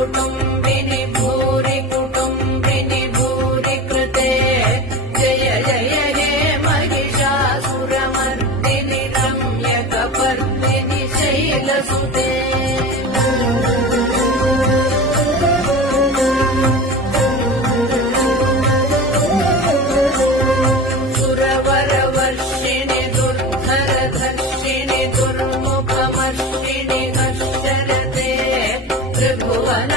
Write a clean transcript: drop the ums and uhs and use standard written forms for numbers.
कुटुम्बिनि भूरि कुटुम्बिनि भूरि कृते जय जय हे महिषासुरमर्दिनि रम्यकपर्दिनि शैलसुते सुरवरवर्षिणि दुर्धरधर्षिणि दुर्मुखमर्षिणि नश्चरते त्रिभुवन